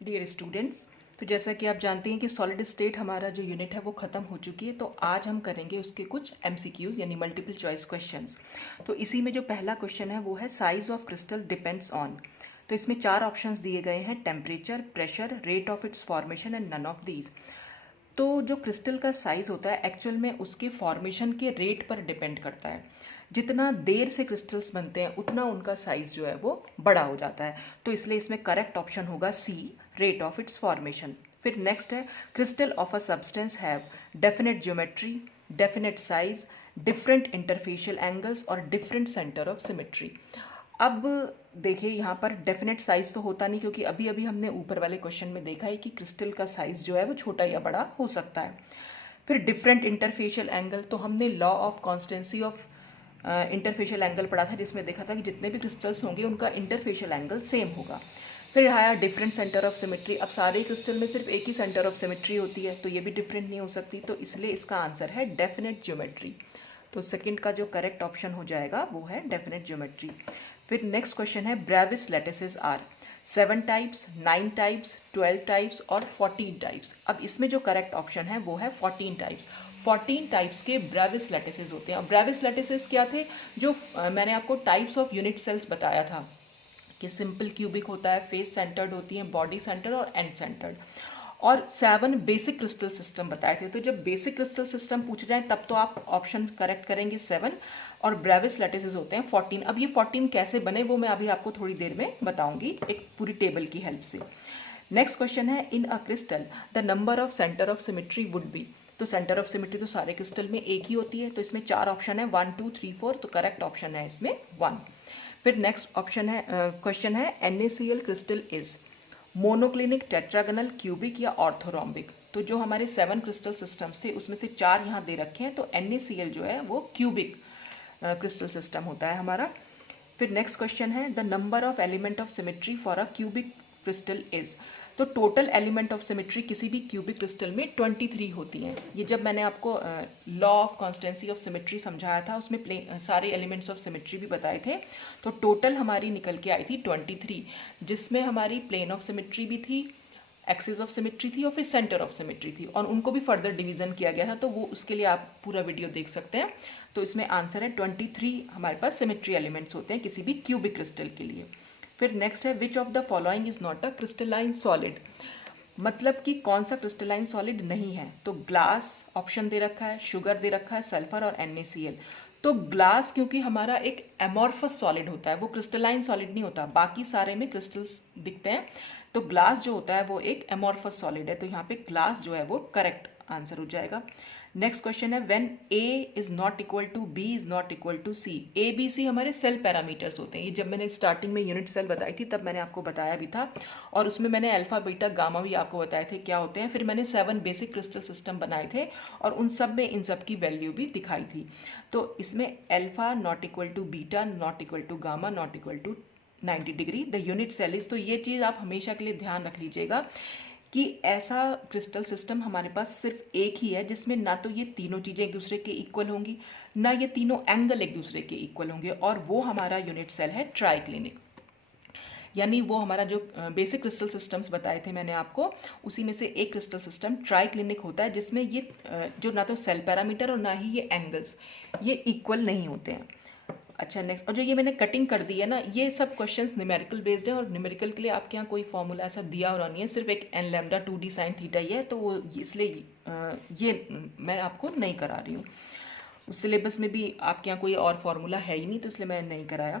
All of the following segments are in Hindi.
डियर स्टूडेंट्स, तो जैसा कि आप जानते हैं कि सॉलिड स्टेट हमारा जो यूनिट है वो ख़त्म हो चुकी है। तो आज हम करेंगे उसके कुछ एमसीक्यूज़ यानी मल्टीपल चॉइस क्वेश्चंस। तो इसी में जो पहला क्वेश्चन है वो है size of crystal depends on. तो इसमें चार ऑप्शंस दिए गए हैं: temperature, pressure, rate of its formation and none of these. तो जो क्रिस्टल का साइज़ होता है एक्चुअल में उसके फॉर्मेशन के रेट पर डिपेंड करता है। जितना देर से क्रिस्टल्स बनते हैं उतना उनका साइज़ जो है वो बड़ा हो जाता है। तो इसलिए इसमें करेक्ट ऑप्शन होगा सी, रेट ऑफ इट्स फॉर्मेशन। फिर नेक्स्ट है crystal of a substance have definite geometry, definite size, different interfacial angles और डिफरेंट सेंटर ऑफ सिमेट्री। अब देखिए यहाँ पर डेफिनेट साइज तो होता नहीं, क्योंकि अभी अभी हमने ऊपर वाले क्वेश्चन में देखा है कि क्रिस्टल का साइज जो है वो छोटा या बड़ा हो सकता है। फिर डिफरेंट इंटरफेशियल एंगल, तो हमने law of constituency of interfacial angle पढ़ा था, जिसमें देखा था कि जितने भी क्रिस्टल्स होंगे उनका इंटरफेशियल एंगल सेम होगा। फिर आया डिफरेंट सेंटर ऑफ सिमेट्री। अब सारे क्रिस्टल में सिर्फ एक ही सेंटर ऑफ सिमेट्री होती है, तो ये भी डिफरेंट नहीं हो सकती, तो इसलिए इसका आंसर है डेफिनेट ज्योमेट्री। तो सेकंड का जो करेक्ट ऑप्शन हो जाएगा वो है डेफिनेट ज्योमेट्री। फिर नेक्स्ट क्वेश्चन है Bravais lattices are 7 types, 9 types, 12 types और 14 टाइप्स। अब इसमें जो करेक्ट ऑप्शन है वो है 14 टाइप्स। 14 टाइप्स के ब्रेविस लैटिसेस होते हैं। अब ब्रेविस लैटिसेस क्या थे? जो मैंने आपको टाइप्स ऑफ यूनिट सेल्स बताया था कि सिंपल क्यूबिक होता है, फेस सेंटर्ड होती है, बॉडी सेंटर्ड और एंड सेंटर्ड, और 7 बेसिक क्रिस्टल सिस्टम बताए थे। तो जब बेसिक क्रिस्टल सिस्टम पूछ जाए तब तो आप ऑप्शन करेक्ट करेंगे 7, और ब्रेविस लैटिसेस होते हैं 14। अब ये 14 कैसे बने वो मैं अभी आपको थोड़ी देर में बताऊंगी एक पूरी टेबल की हेल्प से। नेक्स्ट क्वेश्चन है in a crystal the number of centre of symmetry would be. तो सेंटर ऑफ सिमेट्री तो सारे क्रिस्टल में एक ही होती है, तो इसमें 4 ऑप्शन है 1 2 3 4, तो करेक्ट ऑप्शन है इसमें 1। फिर नेक्स्ट ऑप्शन है क्वेश्चन है NaCl crystal is monoclinic, tetragonal, cubic या ऑर्थोरोम्बिक। तो जो हमारे 7 क्रिस्टल सिस्टम्स थे उसमें से 4 यहाँ दे रखे हैं, तो NaCl जो है वो क्यूबिक क्रिस्टल सिस्टम होता है हमारा। फिर नेक्स्ट क्वेश्चन है the number of element of symmetry for a cubic crystal is. तो टोटल एलिमेंट ऑफ सिमेट्री किसी भी क्यूबिक क्रिस्टल में 23 होती हैं। ये जब मैंने आपको law of constituency of symmetry समझाया था उसमें सारे एलिमेंट्स ऑफ सिमेट्री भी बताए थे। तो टोटल हमारी निकल के आई थी 23, जिसमें हमारी प्लेन ऑफ सिमेट्री भी थी, एक्सिस ऑफ सिमेट्री थी और फिर सेंटर ऑफ सिमेट्री थी, और उनको भी फर्दर डिवीजन किया गया था। तो वो उसके लिए आप पूरा वीडियो देख सकते हैं। तो इसमें आंसर है 23 हमारे पास सिमेट्री एलिमेंट्स होते हैं किसी भी क्यूबिक क्रिस्टल के लिए। फिर नेक्स्ट है which of the following is not a crystalline solid. मतलब कि कौन सा क्रिस्टलाइन सॉलिड नहीं है। तो ग्लास ऑप्शन दे रखा है, शुगर दे रखा है, सल्फर और NaCl। तो ग्लास क्योंकि हमारा एक एमॉर्फस सॉलिड होता है, वो क्रिस्टलाइन सॉलिड नहीं होता, बाकी सारे में क्रिस्टल्स दिखते हैं, तो ग्लास जो होता है वो एक एमॉर्फस सॉलिड है, तो यहाँ पे ग्लास जो है वो करेक्ट आंसर हो जाएगा। नेक्स्ट क्वेश्चन है when A is not equal to B is not equal to C। A B C हमारे सेल पैरामीटर्स होते हैं। ये जब मैंने स्टार्टिंग में यूनिट सेल बताई थी तब मैंने आपको बताया भी था, और उसमें मैंने अल्फा बीटा गामा भी आपको बताए थे क्या होते हैं। फिर मैंने 7 बेसिक क्रिस्टल सिस्टम बनाए थे और उन सब में इन सब की वैल्यू भी दिखाई थी। तो इसमें alpha not equal to beta not equal to gamma not equal to 90 degree the unit cell is. तो ये चीज़ आप हमेशा के लिए ध्यान रख लीजिएगा कि ऐसा क्रिस्टल सिस्टम हमारे पास सिर्फ एक ही है जिसमें ना तो ये तीनों चीज़ें एक दूसरे के इक्वल होंगी, ना ये तीनों एंगल एक दूसरे के इक्वल होंगे, और वो हमारा यूनिट सेल है ट्राइक्लिनिक। यानी वो हमारा जो बेसिक क्रिस्टल सिस्टम्स बताए थे मैंने आपको, उसी में से एक क्रिस्टल सिस्टम ट्राइक्लिनिक होता है, जिसमें ये जो ना तो सेल पैरामीटर और ना ही ये एंगल्स ये इक्वल नहीं होते हैं। अच्छा नेक्स्ट, और जो ये मैंने कटिंग कर दी है ना, ये सब क्वेश्चंस न्यूमेरिकल बेस्ड है, और न्यूमेरिकल के लिए आपके यहाँ कोई फॉर्मूला ऐसा दिया और नहीं है, सिर्फ एक n lambda 2d sine theta ही है, तो वो इसलिए ये मैं आपको नहीं करा रही हूँ। उस सिलेबस में भी आपके यहाँ कोई और फॉर्मूला है ही नहीं, तो इसलिए मैंने नहीं कराया।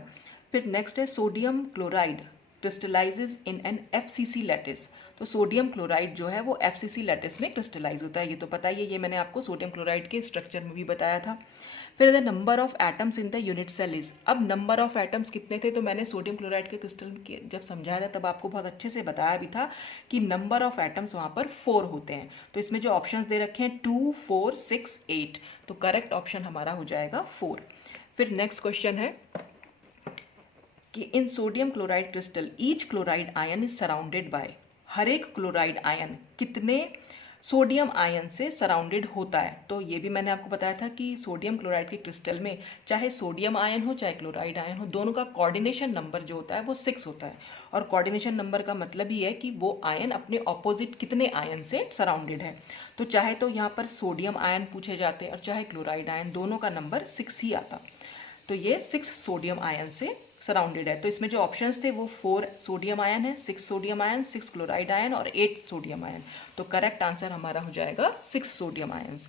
फिर नेक्स्ट है sodium chloride crystallises in an FCC lattice. तो सोडियम क्लोराइड जो है वो FCC लैटिस में क्रिस्टलाइज होता है, ये तो पता ही है, ये मैंने आपको सोडियम क्लोराइड के स्ट्रक्चर में भी बताया था। फिर the number of atoms in the unit cell is. अब नंबर ऑफ एटम्स कितने थे, तो मैंने सोडियम क्लोराइड के क्रिस्टल के जब समझाया था तब आपको बहुत अच्छे से बताया भी था कि नंबर ऑफ एटम्स वहाँ पर 4 होते हैं। तो इसमें जो ऑप्शंस दे रखे हैं 2 4 6 8, तो करेक्ट ऑप्शन हमारा हो जाएगा 4। फिर नेक्स्ट क्वेश्चन है कि in sodium chloride crystal each chloride ion is surrounded by. हर एक क्लोराइड आयन कितने सोडियम आयन से सराउंडेड होता है। तो ये भी मैंने आपको बताया था कि सोडियम क्लोराइड के क्रिस्टल में चाहे सोडियम आयन हो चाहे क्लोराइड आयन हो, दोनों का कोऑर्डिनेशन नंबर जो होता है वो 6 होता है। और कोऑर्डिनेशन नंबर का मतलब ही है कि वो आयन अपने ऑपोजिट कितने आयन से सराउंडेड है। तो चाहे तो यहाँ पर सोडियम आयन पूछे जाते और चाहे क्लोराइड आयन, दोनों का नंबर 6 ही आता। तो ये 6 सोडियम आयन से सराउंडेड है। तो इसमें जो ऑप्शंस थे वो 4 सोडियम आयन है, 6 सोडियम आयन, 6 क्लोराइड आयन और 8 सोडियम आयन। तो करेक्ट आंसर हमारा हो जाएगा 6 सोडियम आयंस।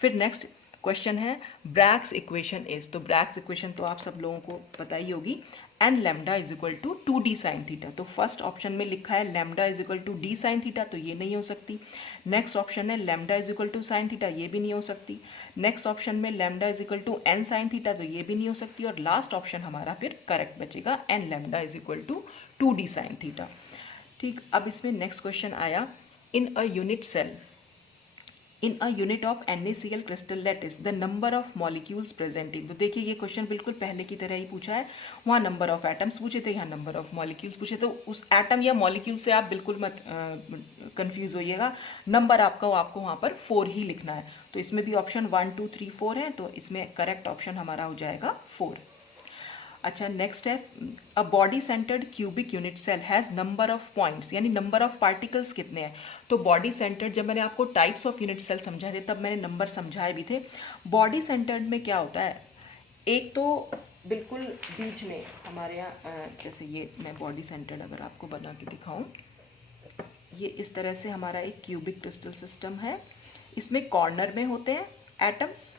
फिर नेक्स्ट क्वेश्चन है ब्रैग्स इक्वेशन इज। तो ब्रैग्स इक्वेशन तो आप सब लोगों को पता ही होगी, n lambda is equal to 2d sine theta. तो फर्स्ट ऑप्शन में लिखा है lambda is equal to d sine theta, तो ये नहीं हो सकती। नेक्स्ट ऑप्शन है lambda is equal to sine theta, ये भी नहीं हो सकती। नेक्स्ट ऑप्शन में lambda is equal to n sine theta, तो ये भी नहीं हो सकती। और लास्ट ऑप्शन हमारा फिर करेक्ट बचेगा, n lambda is equal to 2d sine theta. ठीक, अब इसमें नेक्स्ट क्वेश्चन आया, in a unit cell in a unit of NaCl crystal lattice the number of molecules present in। तो देखिए ये क्वेश्चन बिल्कुल पहले की तरह ही पूछा है, वहाँ नंबर ऑफ एटम्स पूछे थे, यहाँ नंबर ऑफ मॉलिक्यूल्स पूछे। तो उस एटम या मॉलिक्यूल से आप बिल्कुल मत कंफ्यूज होइएगा, नंबर आपको वहाँ पर 4 ही लिखना है। तो इसमें भी ऑप्शन 1 2 3 4 है, तो इसमें करेक्ट ऑप्शन हमारा हो जाएगा 4। अच्छा, नेक्स्ट है a body centred cubic unit cell has number of points, यानी नंबर ऑफ पार्टिकल्स कितने हैं। तो बॉडी सेंटर्ड, जब मैंने आपको टाइप्स ऑफ यूनिट सेल समझाए थे तब मैंने नंबर समझाए भी थे। बॉडी सेंटर्ड में क्या होता है, एक तो बिल्कुल बीच में हमारे यहाँ, जैसे ये मैं बॉडी सेंटर्ड अगर आपको बना के दिखाऊं, ये इस तरह से हमारा एक क्यूबिक क्रिस्टल सिस्टम है। इसमें कॉर्नर में होते हैं एटम्स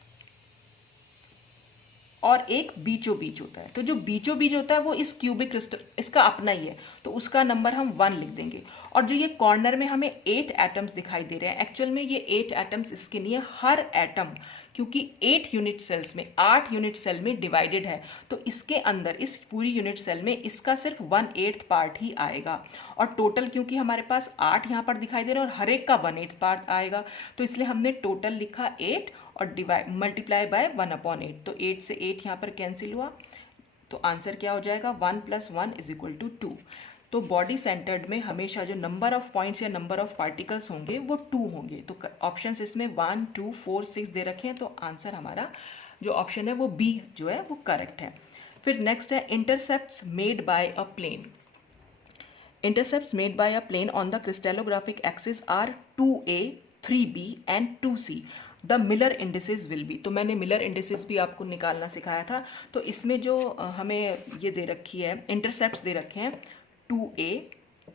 और एक बीचों बीच होता है। तो जो बीचों बीच होता है वो इस क्यूबिक क्रिस्टल इसका अपना ही है, तो उसका नंबर हम 1 लिख देंगे। और जो ये कॉर्नर में हमें 8 एटम्स दिखाई दे रहे हैं, एक्चुअल में ये 8 एटम्स इसके नहीं है, हर एटम क्योंकि 8 यूनिट सेल्स में 8 यूनिट सेल में डिवाइडेड है, तो इसके अंदर इस पूरी यूनिट सेल में इसका सिर्फ 1/8 पार्ट ही आएगा। और टोटल क्योंकि हमारे पास 8 यहाँ पर दिखाई दे रहा है और हर एक का 1/8 पार्ट आएगा, तो इसलिए हमने टोटल लिखा 8 और डिवाइड मल्टीप्लाई बाय 1/8। तो 8 से 8 यहाँ पर कैंसिल हुआ, तो आंसर क्या हो जाएगा 1 + 1 = 2। तो बॉडी सेंटर्ड में हमेशा जो नंबर ऑफ पॉइंट्स या नंबर ऑफ पार्टिकल्स होंगे वो 2 होंगे। तो ऑप्शंस इसमें 1 2 4 6 दे रखे हैं, तो आंसर हमारा जो ऑप्शन है वो बी जो है वो करेक्ट है। फिर नेक्स्ट है intercepts made by a plane. Intercepts made by a plane on the crystallographic axis are 2a, 3b and 2c. The Miller indices will be। तो मैंने मिलर इंडिसेस भी आपको निकालना सिखाया था। तो इसमें जो हमें ये दे रखी है, इंटरसेप्ट्स दे रखे हैं 2a,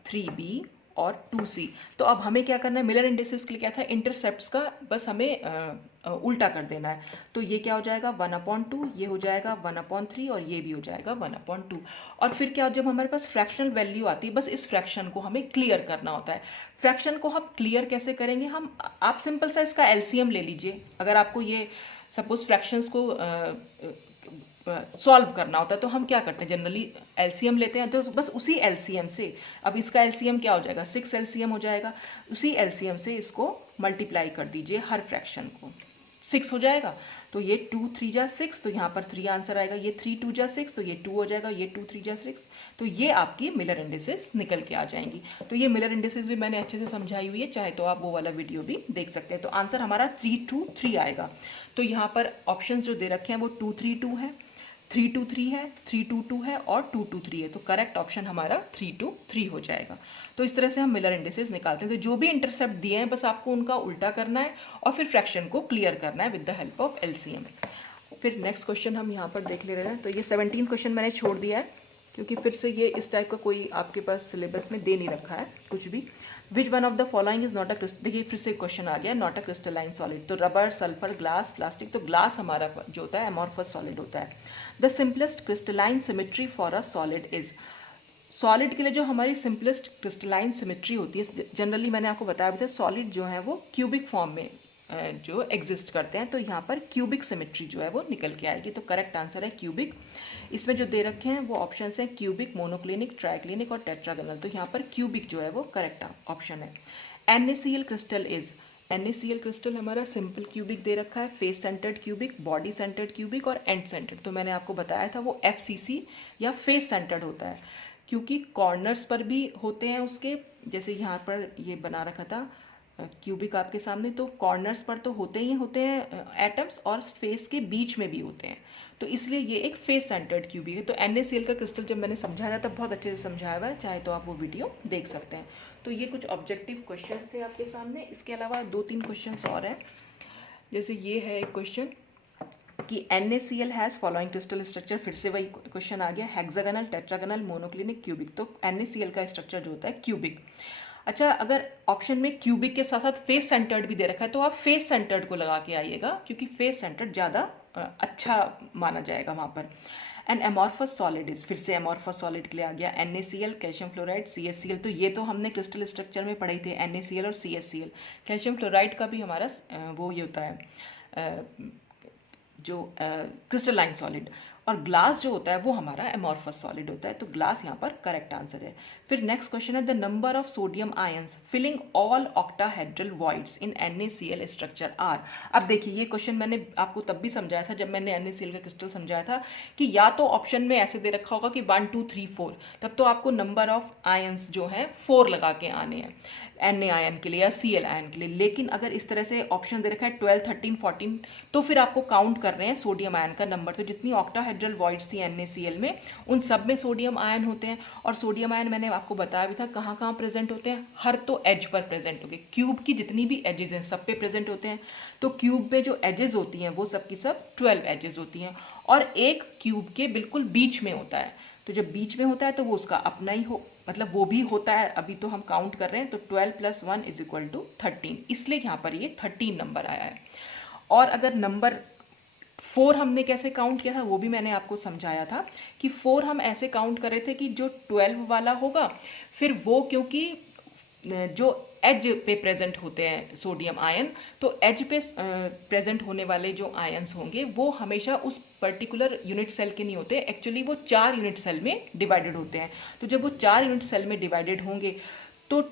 3b और 2c। तो अब हमें क्या करना है, मिलर इंडिसेस के लिए क्या था, इंटरसेप्ट्स का बस हमें उल्टा कर देना है। तो ये क्या हो जाएगा 1/2, ये हो जाएगा 1/3 और ये भी हो जाएगा 1/2। और फिर क्या, जब हमारे पास फ्रैक्शनल वैल्यू आती है, बस इस फ्रैक्शन को हमें क्लियर करना होता है। फ्रैक्शन को हम क्लियर कैसे करेंगे, हम आप सिंपल सा इसका एलसीएम ले लीजिए। अगर आपको ये सपोज फ्रैक्शंस को सॉल्व करना होता है तो हम क्या करते हैं, जनरली एलसीएम लेते हैं। तो बस उसी एलसीएम से, अब इसका एलसीएम क्या हो जाएगा 6 एलसीएम हो जाएगा, उसी एलसीएम से इसको मल्टीप्लाई कर दीजिए, हर फ्रैक्शन को 6 हो जाएगा। तो ये 2 3 जा 6, तो यहाँ पर 3 आंसर आएगा। ये 3 2 जा 6, तो ये 2 हो जाएगा। ये 2 3 जा 6, तो ये आपकी मिलर इंडिसेस निकल के आ जाएंगी। तो ये मिलर इंडिसेस भी मैंने अच्छे से समझाई हुई है, चाहे तो आप वो वाला वीडियो भी देख सकते हैं। तो आंसर हमारा 3 2 3 आएगा। तो यहाँ पर ऑप्शंस जो दे रखे हैं वो 2 3 2 है, 3 2 3 है, 3 2 2 है और 2 2 3 है। तो करेक्ट ऑप्शन हमारा 3 2 3 हो जाएगा। तो इस तरह से हम मिलर इंडिसेस निकालते हैं। तो जो भी इंटरसेप्ट दिए हैं बस आपको उनका उल्टा करना है और फिर फ्रैक्शन को क्लियर करना है with the help of LCM. फिर नेक्स्ट क्वेश्चन हम यहाँ पर देख ले रहे हैं। तो ये 17 क्वेश्चन मैंने छोड़ दिया है क्योंकि फिर से ये इस टाइप का कोई आपके पास सिलेबस में दे नहीं रखा है कुछ भी। Which one of the following is not a crystal, देखिए फिर से क्वेश्चन आ गया, नॉट अ क्रिस्टलाइन सॉलिड। तो रबर, सल्फर, ग्लास, प्लास्टिक। तो ग्लास हमारा जो होता है एमॉर्फस सॉलिड होता है। The simplest crystalline symmetry for a solid is, solid के लिए जो हमारी सिंपलेस्ट क्रिस्टलाइन सिमेट्री होती है, जनरली मैंने आपको बताया था सॉलिड जो है वो क्यूबिक फॉर्म में जो एग्जिस्ट करते हैं, तो यहाँ पर क्यूबिक सिमेट्री जो है वो निकल के आएगी। तो करेक्ट आंसर है क्यूबिक। इसमें जो दे रखे हैं वो ऑप्शन हैं क्यूबिक, मोनोक्लिनिक, ट्राइक्लिनिक और टेट्रागोनल। तो यहाँ पर क्यूबिक जो है वो करेक्ट ऑप्शन है। NaCl crystal is, NaCl crystal हमारा सिंपल क्यूबिक दे रखा है, face centred cubic, body centred cubic और एंड सेंटर्ड। तो मैंने आपको बताया था वो FCC या फेस सेंटर्ड होता है, क्योंकि कॉर्नर्स पर भी होते हैं उसके, जैसे यहाँ पर ये बना रखा था क्यूबिक आपके सामने, तो कॉर्नर्स पर तो होते ही होते हैं एटम्स, और फेस के बीच में भी होते हैं, तो इसलिए ये एक फेस सेंटर्ड क्यूबिक है। तो NaCl का क्रिस्टल जब मैंने समझाया तब बहुत अच्छे से समझाया हुआ है, चाहे तो आप वो वीडियो देख सकते हैं। तो ये कुछ ऑब्जेक्टिव क्वेश्चंस थे आपके सामने। इसके अलावा 2-3 क्वेश्चंस और हैं, जैसे ये है एक क्वेश्चन कि NaCl has following crystal structure. फिर से वही क्वेश्चन आ गया, हेक्सागोनल, टेट्रागोनल, मोनोक्लिनिक, क्यूबिक। तो NaCl का स्ट्रक्चर जो होता है क्यूबिक। अच्छा, अगर ऑप्शन में क्यूबिक के साथ साथ फेस सेंटर्ड भी दे रखा है तो आप फेस सेंटर्ड को लगा के आइएगा, क्योंकि फेस सेंटर्ड ज़्यादा अच्छा माना जाएगा वहाँ पर। एन एमॉर्फस सॉलिड इज, फिर से एमॉर्फस सॉलिड के लिए आ गया NaCl, कैल्शियम फ्लोराइड, CaCl। तो ये तो हमने क्रिस्टल स्ट्रक्चर में पढ़े थे, NaCl और CaCl। कैल्शियम फ्लोराइड का भी हमारा वो ये होता है जो क्रिस्टलाइन सॉलिड। और ग्लास जो होता है वो हमारा एमॉर्फस सॉलिड होता है, तो ग्लास यहाँ पर करेक्ट आंसर है। फिर नेक्स्ट क्वेश्चन है, the number of sodium ions filling all octahedral voids in NaCl structure are. अब देखिए, ये क्वेश्चन मैंने आपको तब भी समझाया था जब मैंने NaCl का क्रिस्टल समझाया था, कि या तो ऑप्शन में ऐसे दे रखा होगा कि 1 2 3 4, तब तो आपको नंबर ऑफ आयंस जो है 4 लगा के आने हैं Na आयन के लिए या Cl आयन के लिए। लेकिन अगर इस तरह से ऑप्शन दे रखा है 12 13 14, तो फिर आपको काउंट कर रहे हैं सोडियम आयन का नंबर। तो जितनी ऑक्टाहेड्रल वॉइड्स थी NaCl में, उन सब में सोडियम आयन होते हैं। और सोडियम आयन मैंने आपको बताया भी था कहाँ कहाँ प्रेजेंट होते हैं, हर तो एज पर प्रेजेंट होंगे। क्यूब की जितनी भी एजेस हैं सब पे प्रेजेंट होते हैं। तो क्यूब में जो एजेस होती हैं वो सब की सब 12 एजेस होती हैं, और एक क्यूब के बिल्कुल बीच में होता है। तो जब बीच में होता है तो वो उसका अपना ही हो, मतलब वो भी होता है। अभी तो हम काउंट कर रहे हैं, तो 12 + 1 = 13, इसलिए यहाँ पर ये 13 नंबर आया है। और अगर नंबर 4 हमने कैसे काउंट किया था वो भी मैंने आपको समझाया था, कि 4 हम ऐसे काउंट कर रहे थे कि जो 12 वाला होगा, फिर वो क्योंकि जो एज पे प्रेजेंट होते हैं सोडियम आयन, तो एज पे प्रेजेंट होने वाले जो आयंस होंगे वो हमेशा उस पर्टिकुलर यूनिट सेल के नहीं होते, एक्चुअली वो 4 यूनिट सेल में डिवाइडेड होते हैं। तो जब वो 4 यूनिट सेल में डिवाइडेड होंगे तो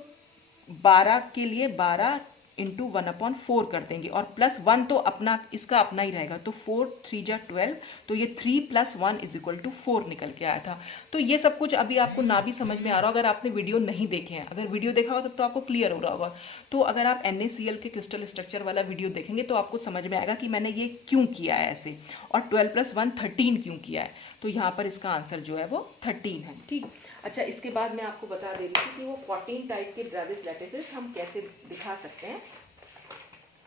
12 के लिए 12 × 1/4 कर देंगे, और +1 तो अपना इसका अपना ही रहेगा। तो 4 3 जा 12, तो ये 3 + 1 = 4 निकल के आया था। तो ये सब कुछ अभी आपको ना भी समझ में आ रहा हो, अगर आपने वीडियो नहीं देखे हैं। अगर वीडियो देखा हो तब तो आपको क्लियर हो रहा होगा। तो अगर आप NaCl के क्रिस्टल स्ट्रक्चर वाला वीडियो देखेंगे तो आपको समझ में आएगा कि मैंने ये क्यों किया है ऐसे, और 12 + 1 13 क्यों किया है। तो यहाँ पर इसका आंसर जो है वो 13 है। ठीक। अच्छा, इसके बाद मैं आपको बता दे रही थी कि वो 14 टाइप के ब्रेविस लैटिसेस हम कैसे दिखा सकते हैं।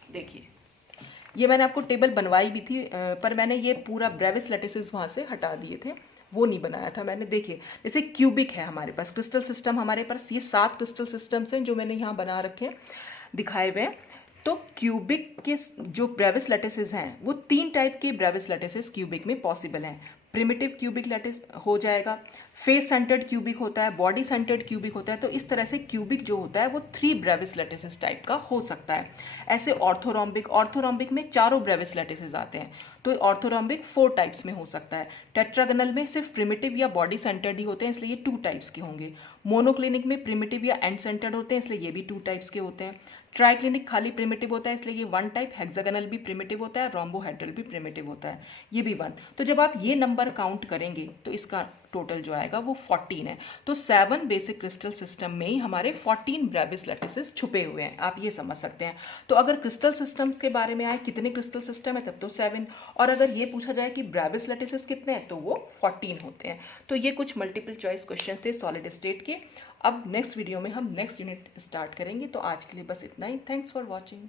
देखिए, ये मैंने आपको टेबल बनवाई भी थी, पर मैंने ये पूरा ब्रेविस लैटिसेस वहाँ से हटा दिए थे, वो नहीं बनाया था मैंने। देखिए, जैसे क्यूबिक है हमारे पास क्रिस्टल सिस्टम, हमारे पास ये 7 क्रिस्टल सिस्टम्स हैं जो मैंने यहाँ बना रखे हैं, दिखाए हुए हैं। तो क्यूबिक के जो ब्रेविस लैटिसेस हैं वो 3 टाइप के ब्रेविस लैटिसेस क्यूबिक में पॉसिबल हैं। प्रिमिटिव क्यूबिक लैटिस हो जाएगा, फेस सेंटर्ड क्यूबिक होता है, बॉडी सेंटर्ड क्यूबिक होता है। तो इस तरह से क्यूबिक जो होता है वो 3 ब्रेविस लैटिसेस टाइप का हो सकता है। ऐसे ऑर्थोरोम्बिक में चारों ब्रेविस लैटिसेस आते हैं, तो ऑर्थोरोम्बिक 4 टाइप्स में हो सकता है। टेट्रागोनल में सिर्फ प्रिमिटिव या बॉडी सेंटर्ड ही होते हैं, इसलिए ये 2 टाइप्स के होंगे। मोनोक्लिनिक में प्रिमिटिव या एंड सेंटर्ड होते हैं, इसलिए ये भी 2 टाइप्स के होते हैं। ट्राइक्लिनिक खाली प्रिमिटिव होता है, इसलिए ये 1 टाइप। हेक्सागोनल भी प्रिमिटिव होता है, रोम्बोहेड्रल भी प्रिमिटिव होता है, ये भी 1। तो जब आप ये नंबर काउंट करेंगे तो इसका टोटल जो आएगा वो 14 है। तो 7 बेसिक क्रिस्टल सिस्टम में ही हमारे 14 ब्रेविस लैटिसेस छुपे हुए हैं, आप ये समझ सकते हैं। तो अगर क्रिस्टल सिस्टम्स के बारे में आए कितने क्रिस्टल सिस्टम है, तब तो 7, और अगर ये पूछा जाए कि ब्रेविस लैटिसेस कितने हैं तो वो 14 होते हैं। तो ये कुछ मल्टीपल चॉइस क्वेश्चन थे सॉलिड स्टेट के। अब नेक्स्ट वीडियो में हम नेक्स्ट यूनिट स्टार्ट करेंगे, तो आज के लिए बस इतना ही। Thanks for watching.